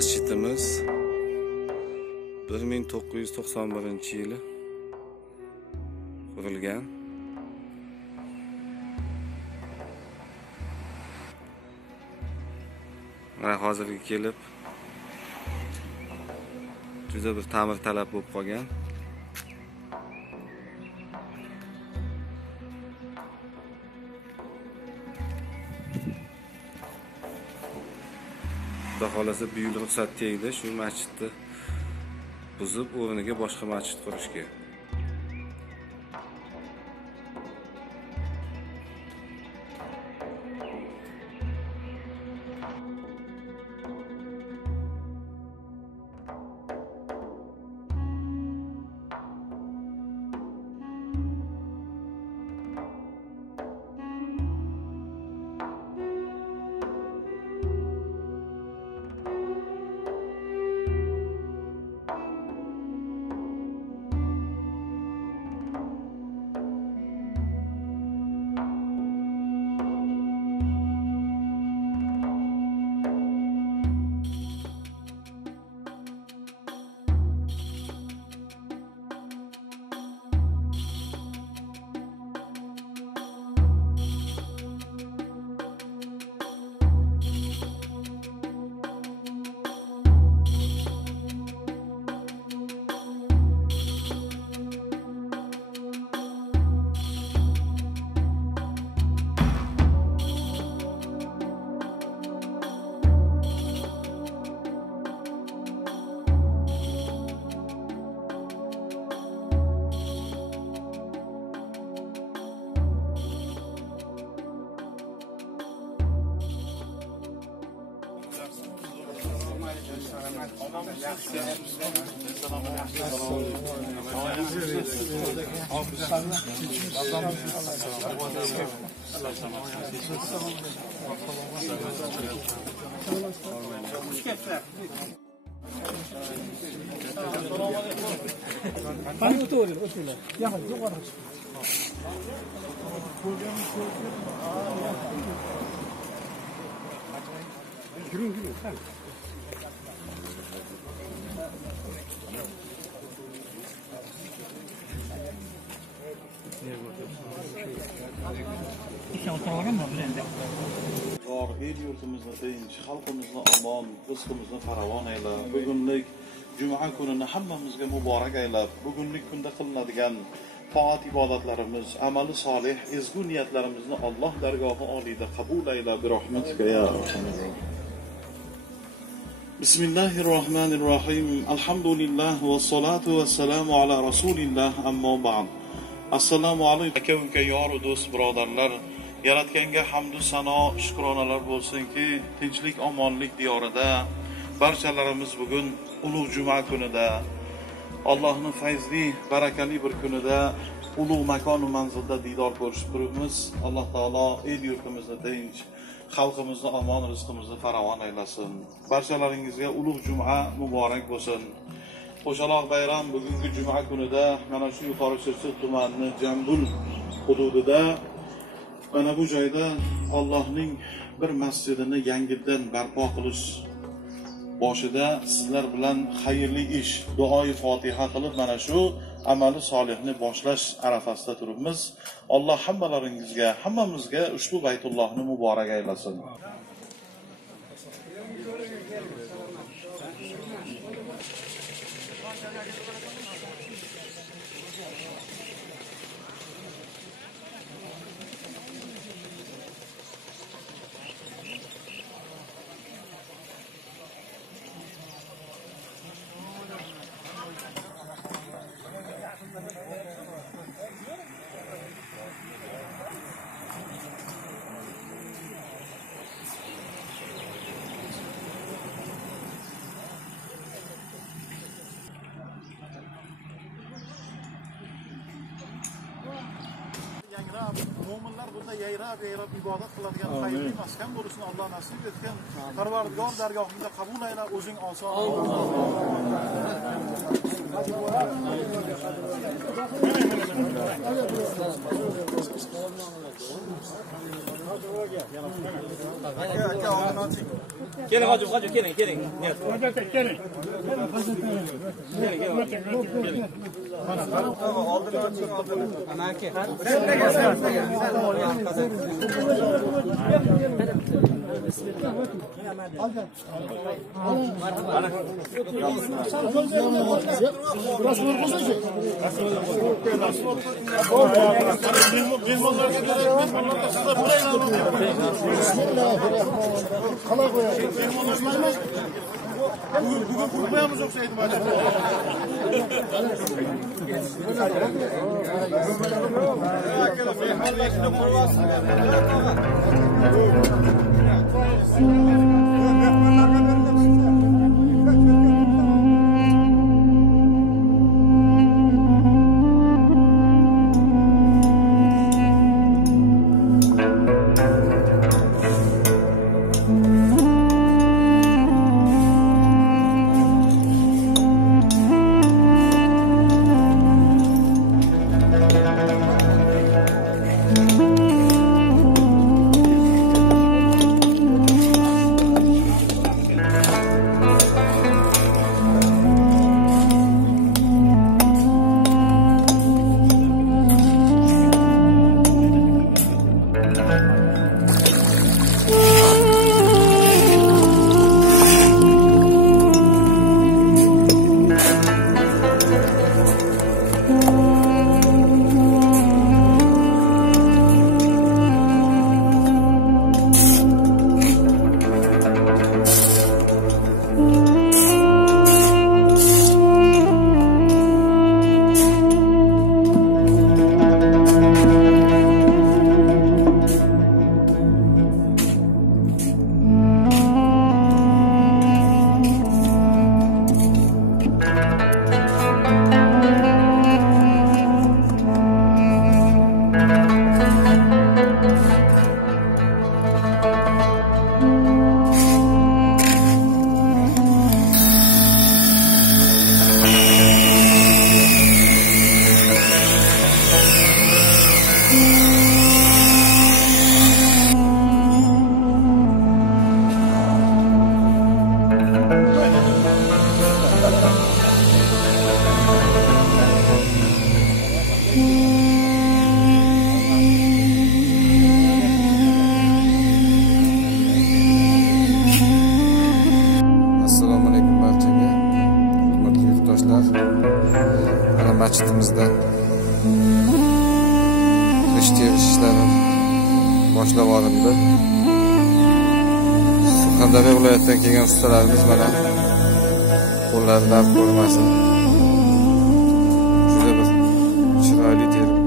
Masjidimiz 1991-yili qurilgan. Mana hozirga kelib juda bir ta'mir talab bo'lib qolgan. Xudo xolasa bu yil ruxsat tegdi shu masjidni buzib o'rniga boshqa masjid qurishga. El yurtimizni tinch, xalqimizni omon, rizqimizni farovon ayla. Bugunlik juma kunini hammamizga muborak aylab, bugunlik kunda qilinadigan toat ibodatlarimiz, amali solih, ezgu niyatlarimizni Alloh dargohi oliyda qabul ayla bi rahmatika ya arhamar rohim. Bismillahirrohmanirrohim. Alhamdulillah va salatu va salamu ala rasulillah ammo ba'd. Assalomu alaykum aka yor do'st birodarlar. Yaratganga hamd va sano, shukronalar bo'lsinki, tinchlik, omonlik diyorida barchalarimiz bugun ulug' juma kunida, Allohning fayzli, barakali bir kunida ulug' makon va manzilda diydor ko'rishib turibmiz. Alloh taolo el yurtimizni tinch, xalqimizni omon, rizqimizni farovon aylasin. Barchalaringizga ulug' juma muborak bo'lsin. Qo'shaloq bayram bugungi juma kunida mana shu Yuqori Chirchiq tumani Jambul hududida mana bu joyda Allohning bir masjidini yangidan barpo qilish boshida sizlar bilan xayrli ish, duoi Fotiha qilib mana shu amali solihni boshlash arafasida turibmiz. Alloh hammalaringizga, hammamizga ushbu Baytullohni muborak aylasin. Mo'minlar bunda yayrab ibodat qiladigan xayrli maskan bo'lishini Alloh nasib etgan. Parvardigor dargohingda qabul ayla, o'zing oson. Gelin hacı gelin. Gelin. Bugün kurbayamız yoksaydı mı acaba? masjidimizda g'isht terish ishlari boshlab olindi. Surxondaryo viloyatidan kelgan ustalarimiz mana qo'llaridan ko'rmasin. Juda bir chiroyli terib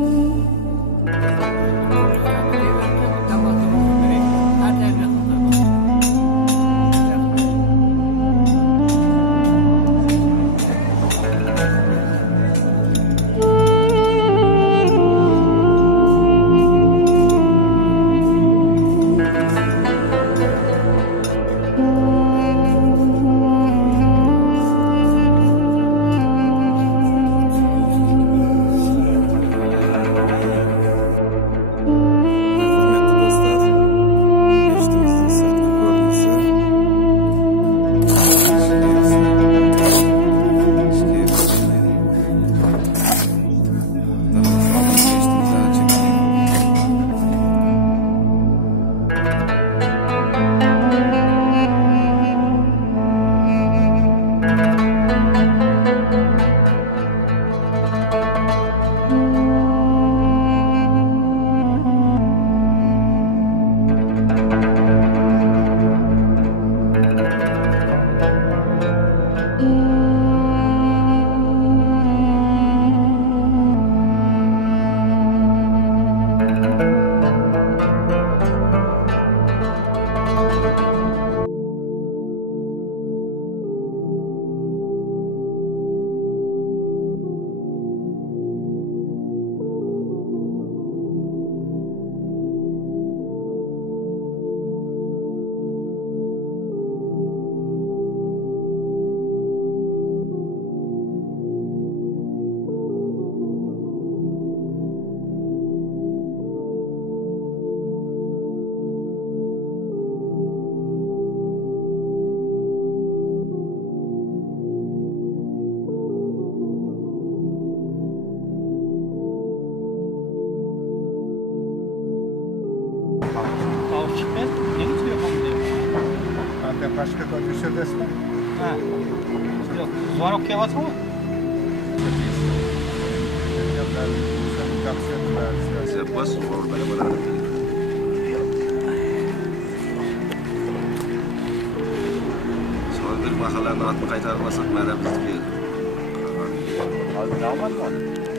tekshirdingizmi? Ha. Yo'q, zvonok kelyapti-mi? Bas orada bo'ladi. So'ng bir mahallani otib qaytarmasak, mana bizga.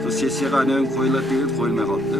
Shu sessiyaga aynan qo'yiladi deb qo'yilmay qoldi.